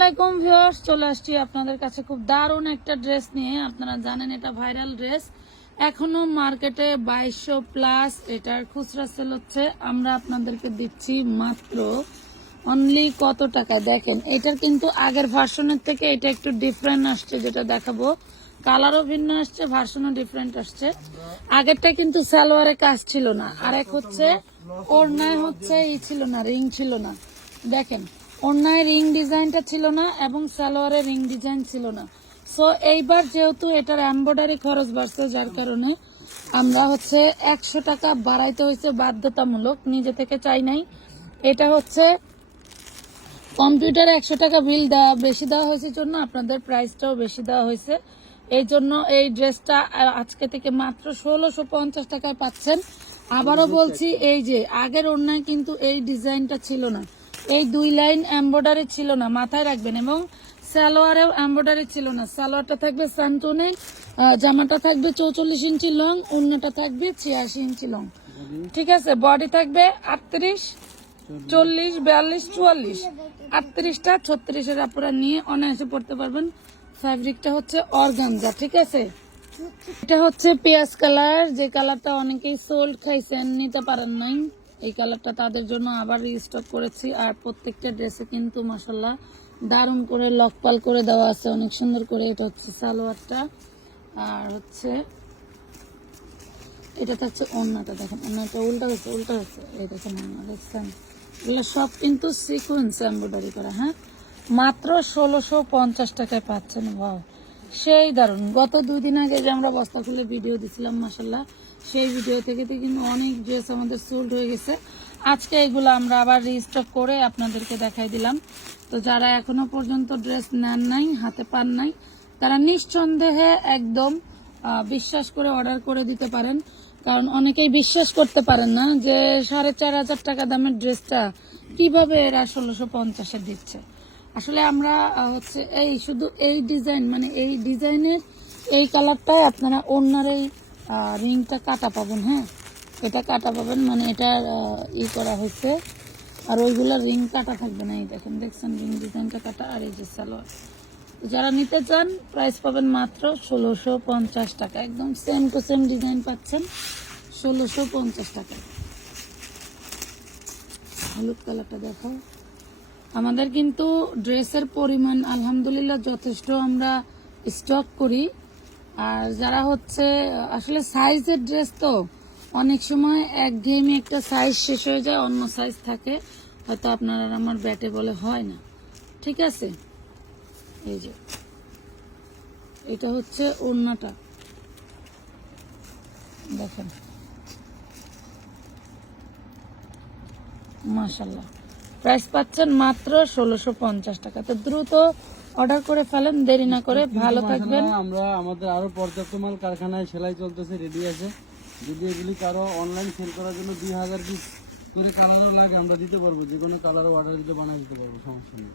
আলাইকুম ভিউয়ার্স, চলে আসছি আপনাদের কাছে খুব দারুণ একটা ড্রেস নিয়ে। আপনারা জানেন এটা ভাইরাল ড্রেস। এখনও মার্কেটে বাইশশো প্লাস এটার খুচরা সেল হচ্ছে। আমরা আপনাদেরকে দিচ্ছি মাত্র অনলি কত টাকা দেখেন, এটার কিন্তু আগের ভার্সনের থেকে এটা একটু ডিফারেন্ট আসছে, যেটা দেখাবো। কালারও ভিন্ন আসছে ভার্সনও ডিফারেন্ট আসছে। আগেরটা কিন্তু সালোয়ারে কাজ ছিল না। আর এক হচ্ছে, ওড়নায় হচ্ছে ই ছিল না রিং ছিল না। দেখেন অন্যায় রিং ডিজাইনটা ছিল না এবং সালোয়ারের রিং ডিজাইন ছিল না। সো এইবার যেহেতু এটার এম্বয়ডারি খরচ বাড়ছে, যার কারণে আমরা হচ্ছে একশো টাকা বাড়াইতে হয়েছে বাধ্যতামূলক, নিজে থেকে চাই নাই। এটা হচ্ছে কম্পিউটারে একশো টাকা বিল দেওয়া বেশি দেওয়া হয়েছে জন্য আপনাদের প্রাইসটাও বেশি দেওয়া হয়েছে। এই জন্য এই ড্রেসটা আজকে থেকে মাত্র ষোলোশো পঞ্চাশ টাকায় পাচ্ছেন। আবারও বলছি, এই যে আগের অন্যায় কিন্তু এই ডিজাইনটা ছিল না। এই দুই লাইন এম্বয়ডারি ছিল না, মাথায় রাখবেন। এবং সালোয়ারেও এম্বয়ডারি ছিল না। সালোয়ারটা থাকবে সান্টনে জামাটা থাকবে চৌচল্লিশ ইঞ্চি লং অন্যটা থাকবে ছিয়াশি ইঞ্চি লং। ঠিক আছে? বডি থাকবে আটত্রিশ, চল্লিশ, বিয়াল্লিশ, চুয়াল্লিশ। আটত্রিশটা, ছত্রিশের আপনারা নিয়ে অনায়াসে পড়তে পারবেন। ফ্যাব্রিকটা হচ্ছে অর্গানজা, ঠিক আছে? এটা হচ্ছে পেঁয়াজ কালার, যে কালারটা অনেকেই সোল্ড খাইছেন, নিতে পারেন নাই। এই কালারটা তাদের জন্য আবার রিস্টক করেছি। আর প্রত্যেকটা ড্রেসে কিন্তু মাসাল্লাহ দারুণ করে লকপাল করে দেওয়া আছে। অনেক সুন্দর করে। এটা হচ্ছে সালোয়ারটা। আর হচ্ছে এটা থাকছে অন্যটা দেখেন অন্যটা উল্টা হচ্ছে উল্টা হচ্ছে। এই দেখেন অন্য দেখছেন? এগুলো সব কিন্তু সিকুয়েন্স এম্ব্রয়ডারি করা হ্যাঁ? মাত্র ষোলোশো পঞ্চাশ টাকায় পাচ্ছেন ভাও সেই দারুণ। গত দুই দিন আগে যে আমরা বস্তা খুলে ভিডিও দিছিলাম মাসাল্লাহ সেই ভিডিও থেকে কিন্তু অনেক ড্রেস আমাদের সোল্ড হয়ে গেছে। আজকে এগুলো আমরা আবার রিস্টক করে আপনাদেরকে দেখাই দিলাম। তো যারা এখনও পর্যন্ত ড্রেস নেন নাই, হাতে পান নাই, তারা নিঃসন্দেহে একদম বিশ্বাস করে অর্ডার করে দিতে পারেন। কারণ অনেকেই বিশ্বাস করতে পারেন না যে সাড়ে চার হাজার টাকা দামের ড্রেসটা কীভাবে এরা ষোলোশো পঞ্চাশে দিচ্ছে। আসলে আমরা হচ্ছে এই শুধু এই ডিজাইন মানে এই ডিজাইনের এই কালারটাই আপনারা অন্যার এই রিংটা কাটা পাবেন হ্যাঁ? এটা কাটা পাবেন মানে এটা ই করা হয়েছে। আর ওইগুলো রিং কাটা থাকবে না, এই দেখেন, দেখছেন রিং ডিজাইনটা কাটা, আর এই যে সালোয়ার। যারা নিতে চান প্রাইস পাবেন মাত্র ষোলোশো পঞ্চাশ টাকা। একদম সেম টু সেম ডিজাইন পাচ্ছেন, ষোলোশো পঞ্চাশ টাকা হলুদ কালারটা দেখো আমাদের কিন্তু ড্রেসের পরিমাণ, আলহামদুলিল্লাহ, যথেষ্ট আমরা স্টক করি। আর যারা হচ্ছে, আসলে সাইজের ড্রেস তো অনেক সময় এক গেমে একটা সাইজ শেষ হয়ে যায়, অন্য সাইজ থাকে। হয়তো আপনার আমার ব্যাটে বলে হয় না। ঠিক আছে? এই যে। এটা হচ্ছে ওড়নাটা। দেখেন। মাশাল্লাহ প্রাইস পাচ্ছেন মাত্র ষোলোশো পঞ্চাশ টাকা। তো দ্রুত অর্ডার করে ফেলেন দেরি না করে ভালো থাকবেন। আমরা আমাদের আরও পর্যাপ্ত মাল কারখানায় সেলাই চলতেছে রেডি আছে। যদি এগুলি কারও অনলাইন সেল করার জন্য দুই হাজার পিস করে কালারও লাগে আমরা দিতে পারব। যে কোনো কালারও অর্ডার দিতে বানাই দিতে পারব সমস্যা নেই।